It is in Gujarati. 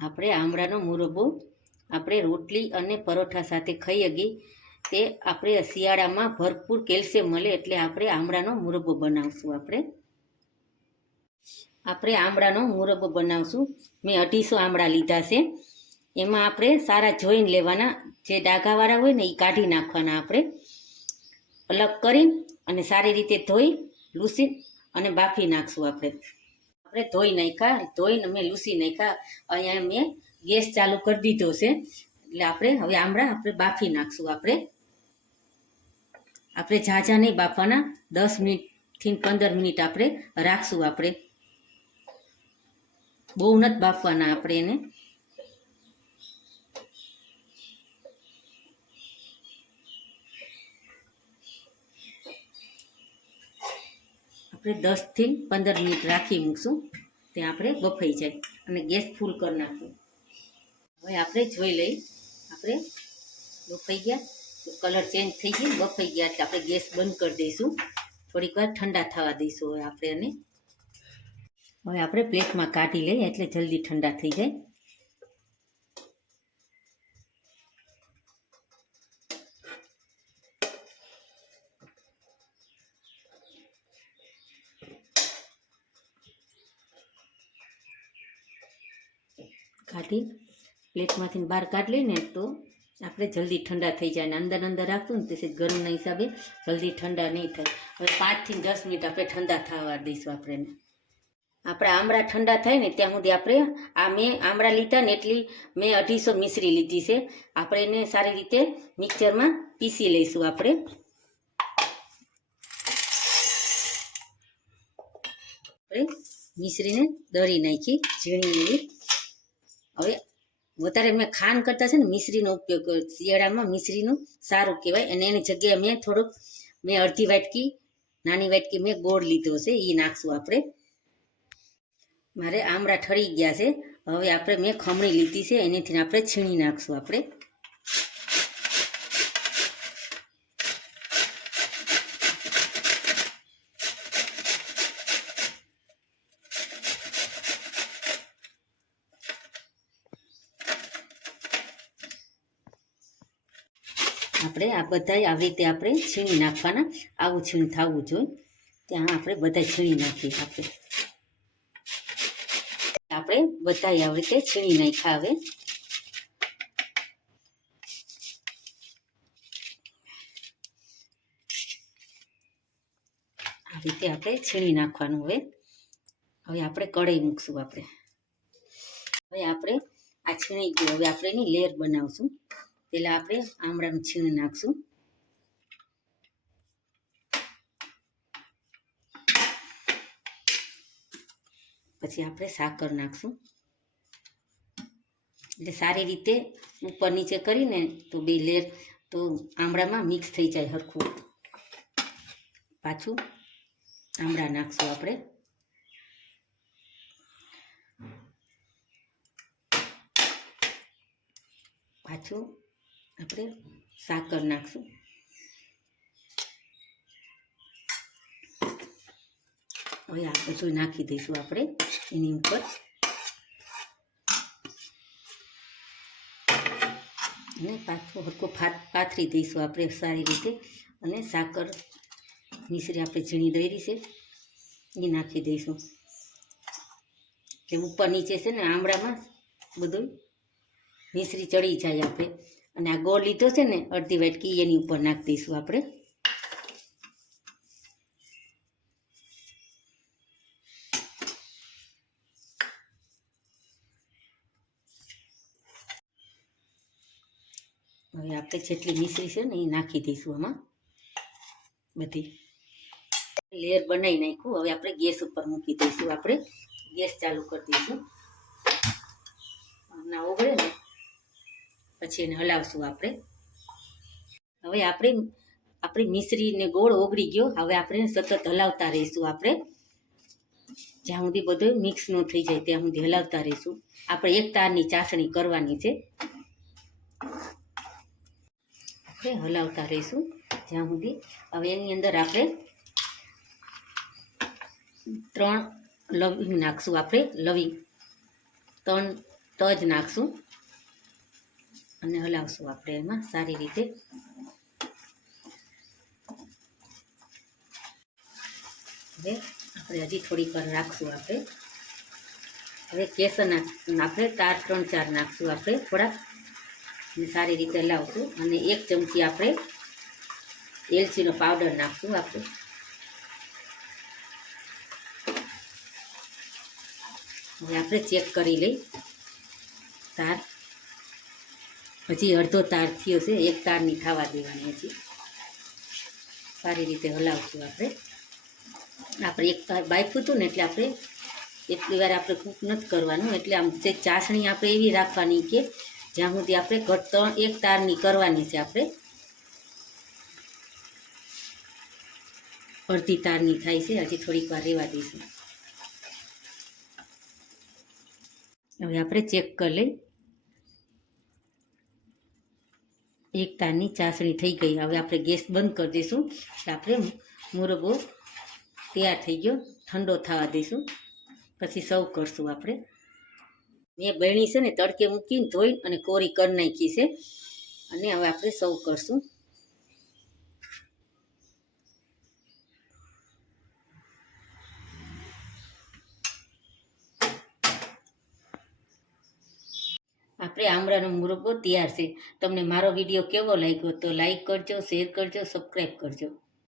આપણે આમળાનો મુરબ્બો આપણે રોટલી અને પરોઠા સાથે ખાઈ શકીએ તે આપણે શિયાળામાં ભરપૂર કેલ્શિયમ મળે એટલે આપણે આમળાનો મુરબ્બો બનાવશું. આપણે આમળાનો મુરબ્બો બનાવશું. મેં 250 આમળા લીધા છે. એમાં આપણે સારા જોઈને લેવાના, જે ડાઘાવાળા હોય ને એ કાઢી નાખવાના. આપણે અલગ કરી અને સારી રીતે ધોઈ લૂસી અને બાફી નાખશું. આપણે ધોઈ નાખ્યા, ધોઈને મેં લૂસી નાખ્યા. અહીંયા મેં ગેસ ચાલુ કરી દીધો છે એટલે આપણે હવે આમળા આપણે બાફી નાખશું. આપણે ઝાઝા નહીં બાફવાના, 10 મિનિટથી 15 મિનિટ આપણે રાખશું. આપણે બહુ નથી બાફવાના. આપણે એને આપણે 10 થી 15 મિનિટ રાખી મૂકશું ત્યાં આપણે બફાઈ જાય અને ગેસ ફૂલ કરી નાખવું. હવે આપણે જોઈ લઈ, આપણે બફાઈ ગયા, કલર ચેન્જ થઈ ગયો, બફાઈ ગયા એટલે આપણે ગેસ બંધ કરી દઈશું. થોડીક વાર ઠંડા થવા દઈશું. હવે આપણે પ્લેટમાં કાઢી લઈએ એટલે જલ્દી ઠંડા થઈ જાય. કાઢી પ્લેટમાંથી બહાર કાઢી લઈને તો આપણે જલ્દી ઠંડા થઈ જાય. અને અંદર રાખતું ને તે ગરમના હિસાબે જલ્દી ઠંડા નહીં થાય. હવે 5 થી 10 મિનિટ આપણે ઠંડા થવા દઈશું. આપણે આમળા ઠંડા થાય ને ત્યાં સુધી આપણે મેં આમળા લીધા ને એટલી મેં 250 મિશ્રી લીધી છે. આપણે એને સારી રીતે મિક્સરમાં પીસી લઈશું. આપણે મિશ્રીને દળી નાખી ઝીણી એવી. હવે વધારે મેં ખાંડ કરતા છે ને મિશ્રીનો ઉપયોગ કર્યો. શિયાળામાં મિશ્રીનું સારું કહેવાય. અને એની જગ્યાએ મેં અડધી વાટકી, નાની વાટકી મેં ગોળ લીધો છે, એ નાખશું. આપણે મારે આમળા ઠરી ગયા છે. હવે મેં ખમણી લીધી છે, એનાથી આપણે છીણી નાખશું. હવે આ બધા આવી રીતે આપણે છીણી નાખવાના. આવું છીણ થવું જોઈએ ત્યાં આપણે બધા છીણી નાખીએ. આપણે બધા આવી રીતે છીણી નાખ્યા. હવે આ રીતે આપણે છીણી નાખવાનું. હવે આપણે કઢાઈ મૂકશું. હવે આપણે આ છીણી ગયું. હવે આપણે એની લેયર બનાવશું. પહેલાં આપણે આમળાનું છીણ નાખશું. પછી આપણે સાકર નાખશું. એટલે સારી રીતે ઉપર નીચે કરીને તો બે લેયર તો આમળામાં મિક્સ થઈ જાય સરખું. પાછું આમળા નાખશું. આપણે પાછું સાકર નાખશું. હવે આ બધું નાખી દઈશું આપણે એની ઉપર. અને પાછું હરખું પાથરી દઈશું આપણે સારી રીતે. અને સાકર મિશ્રી આપણે ઝીણી દળી છે એ નાખી દઈશું. એટલે ઉપર નીચે છે ને આમળામાં બધું મિશ્રી ચડી જાય. આપણે અને આ ગોળ લીધો છે ને અડધી વાટકી, એની ઉપર નાખી દઈશું. આપણે હવે જેટલી મિશ્રી છે ને એ નાખી દઈશું. આમાં બધી લેયર બનાવી નાખ્યું. હવે આપણે ગેસ ઉપર મૂકી દઈશું. આપણે ગેસ ચાલુ કરી દઈશું. ના ઓગળે ને પછી એને હલાવશું. હવે આપણી મિશ્રી ને ગોળ ઓગળી ગયો. હવે આપણે સતત હલાવતા રહીશું. આપણે જ્યાં સુધી બધું મિક્સ ન થઈ જાય ત્યાં સુધી હલાવતા રહીશું. આપણે એક તારની ચાસણી કરવાની છે. આપણે હલાવતા રહીશું જ્યાં સુધી. હવે એની અંદર આપણે 3 લવિંગ નાખશું. આપણે લવિંગ 3 તજ નાખશું અને હલાવશું આપણે એમાં સારી રીતે. હવે આપણે હજી થોડીક વાર રાખશું આપણે. હવે કેસર આપણે તાર 3-4 નાખશું આપણે થોડાક અને સારી રીતે હલાવશું. અને 1 ચમચી આપણે એલચીનો પાવડર નાખશું આપણે. હવે આપણે ચેક કરી લઈ તાર. હજી અડધો તાર થયો છે, 1 તારની થવા દેવાની હજી. સારી રીતે હલાવશું આપણે. 1 તાર બાફ્યું હતું ને એટલે આપણે એટલી વાર આપણે કૂક નથી કરવાનું. એટલે આમ જે ચાસણી આપણે એવી રાખવાની કે જ્યાં સુધી આપણે ઘટ 1 તારની કરવાની છે આપણે. અડધી તારની થાય છે, હજી થોડીક વાર રહેવા દઈશું. હવે આપણે ચેક કરી લઈ. 1 તારની ચાસણી થઈ ગઈ. હવે આપણે ગેસ બંધ કરી દઈશું. એટલે આપણે મુરબ્બો તૈયાર થઈ ગયો. ઠંડો થવા દઈશું, પછી સર્વ કરશું આપણે. મેં બહેણી છે ને તડકે મૂકીને ધોઈ અને કોરી કરી નાખી છે. અને હવે આપણે સર્વ કરશું. આપણે આમળાનો મુરબ્બો તૈયાર છે. તમને મારો વિડીયો કેવો લાગ્યો તો લાઈક કરજો, શેર કરજો, સબસ્ક્રાઈબ કરજો.